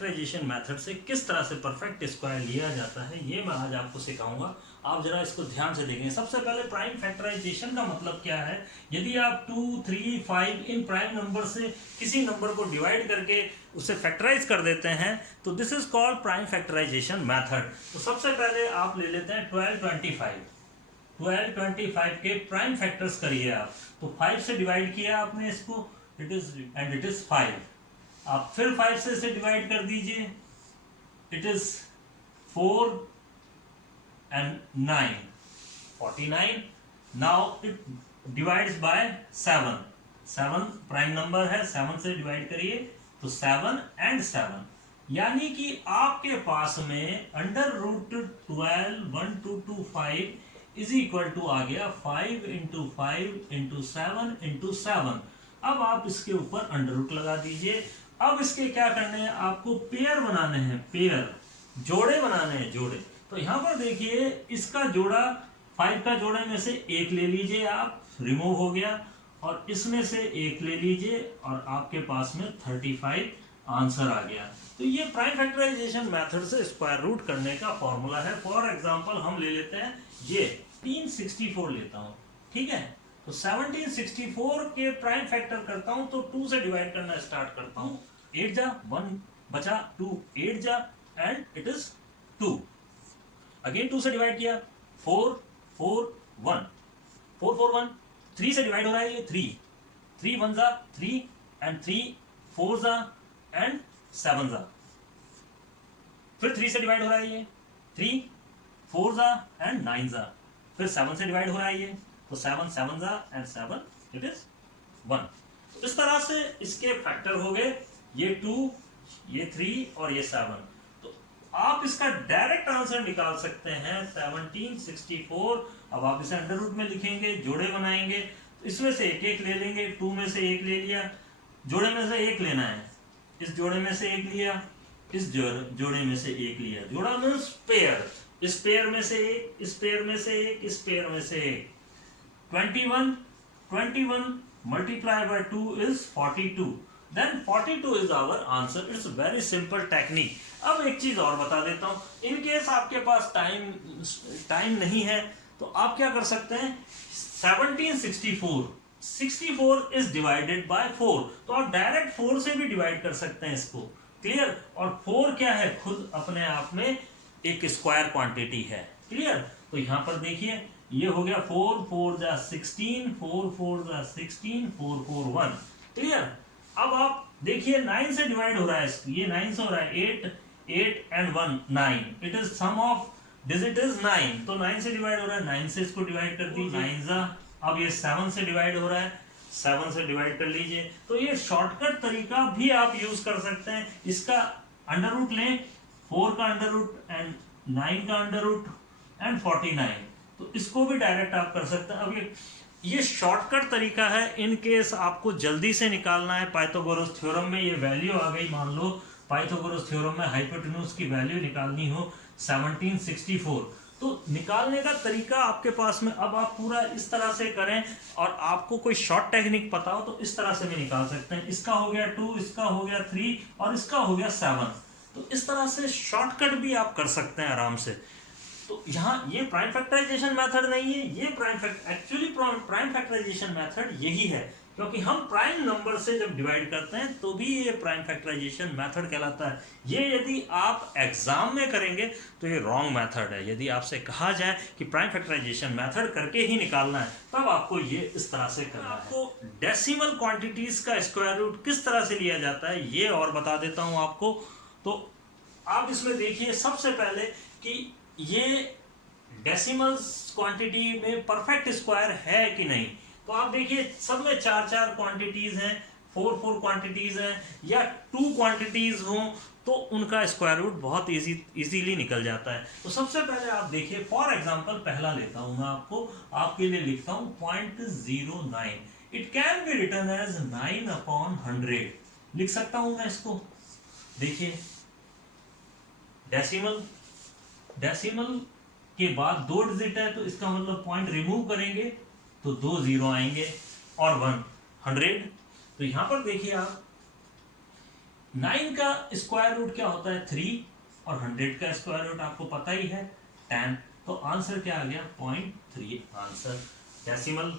Factorisation method से किस तरह से परफेक्ट स्क्वायर लिया जाता है ये मैं आज आपको सिखाऊंगा। आप जरा इसको ध्यान से देखेंगे। सबसे पहले प्राइम फैक्टराइजेशन का मतलब क्या है। यदि आप 2, 3, 5 इन प्राइम नंबर से किसी नंबर को डिवाइड करके उसे फैक्टराइज कर देते हैं तो this is called prime factorisation method. तो सबसे पहले आप ले लेते हैं 1225 के प्राइम फैक्टर्स करिए आप। तो 5 से डिवाइड किया आपने इसको, इट इज 5। आप फिर 5 से इसे डिवाइड कर दीजिए, it is 4 and 9, 49। Now it divides bye 7। 7 prime number है, 7 से डिवाइड करिए तो 7 and 7, यानी कि आपके पास में under root 12 1225 is equal to आ गया 5 × 5 × 7 × 7। अब आप इसके ऊपर अंडर रूट लगा दीजिए। अब इसके क्या करने हैं, आपको पेयर बनाने हैं, पेयर जोड़े बनाने हैं, जोड़े। तो यहाँ पर देखिए इसका जोड़ा 5 का जोड़े में से एक ले लीजिए आप, रिमूव हो गया, और इसमें से एक ले लीजिए और आपके पास में 35 आंसर आ गया। तो ये प्राइम फैक्टराइजेशन मेथड से स्क्वायर रूट करने का फॉर्मूला है। फॉर एग्जांपल हम ले लेते हैं ये 1764 लेता हूँ, ठीक है। तो 1764 के प्राइम फैक्टर करता हूँ तो 2 से डिवाइड करना स्टार्ट करता हूँ। 8 जा 1 बचा 2, 8 जा एंड इट इज 2। अगेन 2 से डिवाइड किया, 4 4 1, 4 4 1। 3 से डिवाइड हो रहा है ये 3, 3 1 जा 3 एंड 3 4 जा एंड 7 जा। फिर 3 से डिवाइड हो रहा है ये 3 4 जा एंड 9 जा। फिर 7 से डिवाइड हो रहा है ये, तो 7 7 जा एंड 7, इट इज 1। तो इस तरह से इसके फैक्टर हो गए, ये 2, ये 3 और ये 7। तो आप इसका डायरेक्ट आंसर निकाल सकते हैं 1764। अब आप इसे अंडर रूट में लिखेंगे, जोड़े बनाएंगे, तो इसमें से एक एक ले लेंगे। 2 में से एक ले लिया, जोड़े में से एक लेना है, इस जोड़े में से एक लिया, इस जोड़े में से एक लिया। जोड़ा मीन्स पेयर, इस पेयर में से एक, इस पेयर में से एक, इस पेयर में से एक। 21 multiplied by 2 is 42, then 42 is our answer। It's a very simple technique। अब एक चीज और बता देता हूं, इन केस आपके पास टाइम नहीं है तो आप क्या कर सकते हैं, 64 is divided by 4, तो आप डायरेक्ट 4 से भी डिवाइड कर सकते हैं इसको, क्लियर। और 4 क्या है, खुद अपने आप में एक स्क्वायर क्वांटिटी है, क्लियर। तो यहां पर देखिए ये हो गया 4 4 जा 16, 4 4 जा 16, 4 4 1, क्लियर। अब आप देखिए 9 से डिवाइड हो रहा है, ये 9 से हो रहा है, 8 and 1 9, it is sum of digit is 9, तो 9 से डिवाइड हो रहा है, 9 से इसको डिवाइड कर दीजिए, 9 जा। अब ये 7 से डिवाइड हो रहा है, 7 से डिवाइड कर लीजिए। तो ये शॉर्टकट तरीका भी आप यूज कर सकते हैं। इसका अंडर रूट लें, 4 का अंडर रूट एंड 9 का अंडर रूट एंड 49, तो इसको भी डायरेक्ट आप कर सकते हैं। अब ये शॉर्टकट तरीका है। इन केस आपको जल्दी से निकालना है, पाइथागोरस थ्योरम में ये वैल्यू आ गई, मान लो पाइथागोरस थ्योरम में हाइपोटेन्यूज की वैल्यू निकालनी हो 1764, तो निकालने का तरीका आपके पास में। अब आप पूरा इस तरह से करें और आपको कोई शॉर्ट टेक्निक पता हो तो इस तरह से भी निकाल सकते हैं। इसका हो गया 2, इसका हो गया 3 और इसका हो गया 7। तो इस तरह से शॉर्टकट भी आप कर सकते हैं आराम से। तो यहाँ ये प्राइम फैक्टराइजेशन मेथड नहीं है, ये प्राइम फैक्टराइजेशन मेथड यही है, क्योंकि हम प्राइम नंबर से जब डिवाइड करते हैं तो भी ये प्राइम फैक्टराइजेशन मेथड कहलाता है। ये यदि आप एग्जाम में करेंगे तो ये रॉन्ग मेथड है। यदि आपसे कहा जाए कि प्राइम फैक्टराइजेशन मेथड करके ही निकालना है, तब आपको ये इस तरह से करना है। आपको डेसिमल क्वांटिटीज का स्क्वायर रूट किस तरह से लिया जाता है ये और बता देता हूँ आपको। तो आप इसमें देखिए सबसे पहले कि ये डेसिमल क्वांटिटी में परफेक्ट स्क्वायर है कि नहीं। तो आप देखिए सब में 4 क्वांटिटीज हैं, 4 क्वांटिटीज हैं, या 2 क्वांटिटीज हों तो उनका स्क्वायर रूट बहुत इजीली निकल जाता है। तो सबसे पहले आप देखिए, फॉर एग्जांपल पहला लेता हूं मैं, आपके लिए लिखता हूं 0.09। It can be written as 9/100, लिख सकता हूं मैं इसको। देखिए डेसिमल के बाद 2 डिजिट है, तो इसका मतलब पॉइंट रिमूव करेंगे तो 2 0 आएंगे और 100। तो यहां पर देखिए आप 9 का स्क्वायर रूट क्या होता है 3, और 100 का स्क्वायर रूट आपको पता ही है 10। तो आंसर क्या आ गया 0.3 आंसर। डेसिमल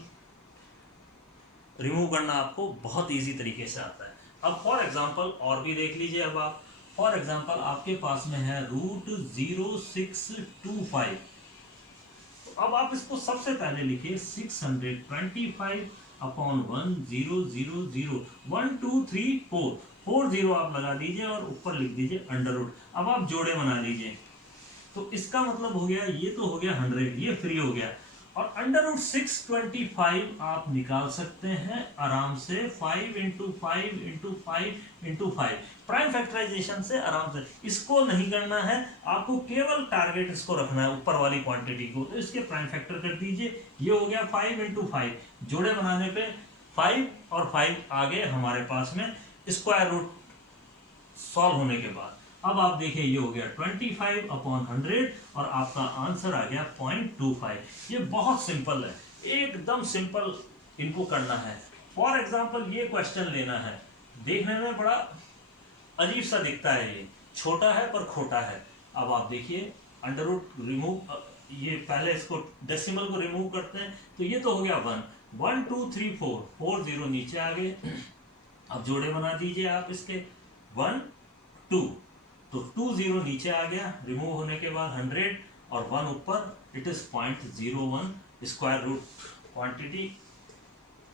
रिमूव करना आपको बहुत इजी तरीके से आता है। अब फॉर एग्जांपल और भी देख लीजिए। अब आप फॉर एग्जांपल आपके पास में है √0625। तो अब आप इसको सबसे पहले लिखिए 625 अपॉन 1 0 0 0 1 2 3 4 4 0 आप लगा दीजिए और ऊपर लिख दीजिए अंडर रूट। अब आप जोड़े बना लीजिए। तो इसका मतलब हो गया, ये तो हो गया 100, ये फ्री हो गया। और अंडर रूट 625 आप निकाल सकते हैं आराम से 5 into 5 into 5 into 5 prime factorisation से आराम से। इसको नहीं करना है आपको, केवल टारगेट इसको रखना है ऊपर वाली क्वांटिटी को। तो इसके प्राइम फैक्टर कर दीजिए, ये हो गया 5 इंटू 5। जोड़े बनाने पे 5 और 5 आगे हमारे पास में स्क्वायर रूट सॉल्व होने के बाद। अब आप देखिए ये हो गया 25 अपॉन 100 और आपका आंसर आ गया 0.25। ये बहुत सिंपल है, एकदम सिंपल इनको करना है। फॉर एग्जांपल ये क्वेश्चन लेना है, देखने में बड़ा अजीब सा दिखता है, ये छोटा है पर खोटा है। अब आप देखिए अंडर रूट रिमूव, ये पहले इसको डेसिमल को रिमूव करते हैं। तो ये तो हो गया 1 1 2 3 4 4 0 नीचे आ गए। अब जोड़े बना दीजिए आप इसके 1 2, तो 2 0 नीचे आ गया रिमूव होने के बाद 100 और 1 ऊपर, it is 0.01 square root quantity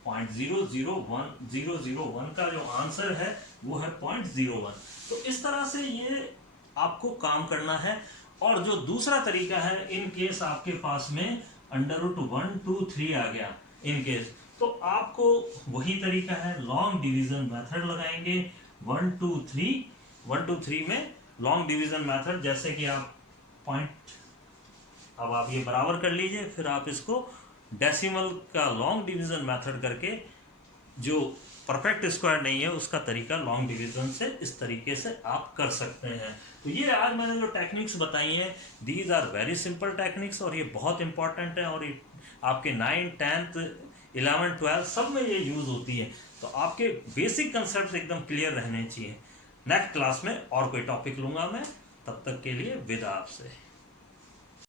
0.001001 का जो आंसर है वो है 0.01। तो इस तरह से ये आपको काम करना है। और जो दूसरा तरीका है, इन केस आपके पास में अंडर रूट 1 2 3 आ गया इन केस, तो आपको वही तरीका है, लॉन्ग डिवीजन मेथड लगाएंगे। 1 2 3 में लॉन्ग डिवीजन मेथड, जैसे कि आप पॉइंट, अब आप ये बराबर कर लीजिए, फिर आप इसको डेसिमल का लॉन्ग डिवीजन मेथड करके, जो परफेक्ट स्क्वायर नहीं है उसका तरीका लॉन्ग डिवीजन से इस तरीके से आप कर सकते हैं। तो ये आज मैंने जो टेक्निक्स बताई हैं, these are very simple techniques, और ये बहुत इंपॉर्टेंट है, और ये आपके 9th 10th 11th 12th सब में ये यूज होती है। तो आपके बेसिक कंसेप्ट एकदम क्लियर रहने चाहिए। नेक्स्ट क्लास में और कोई टॉपिक लूंगा मैं, तब तक के लिए विदा आपसे।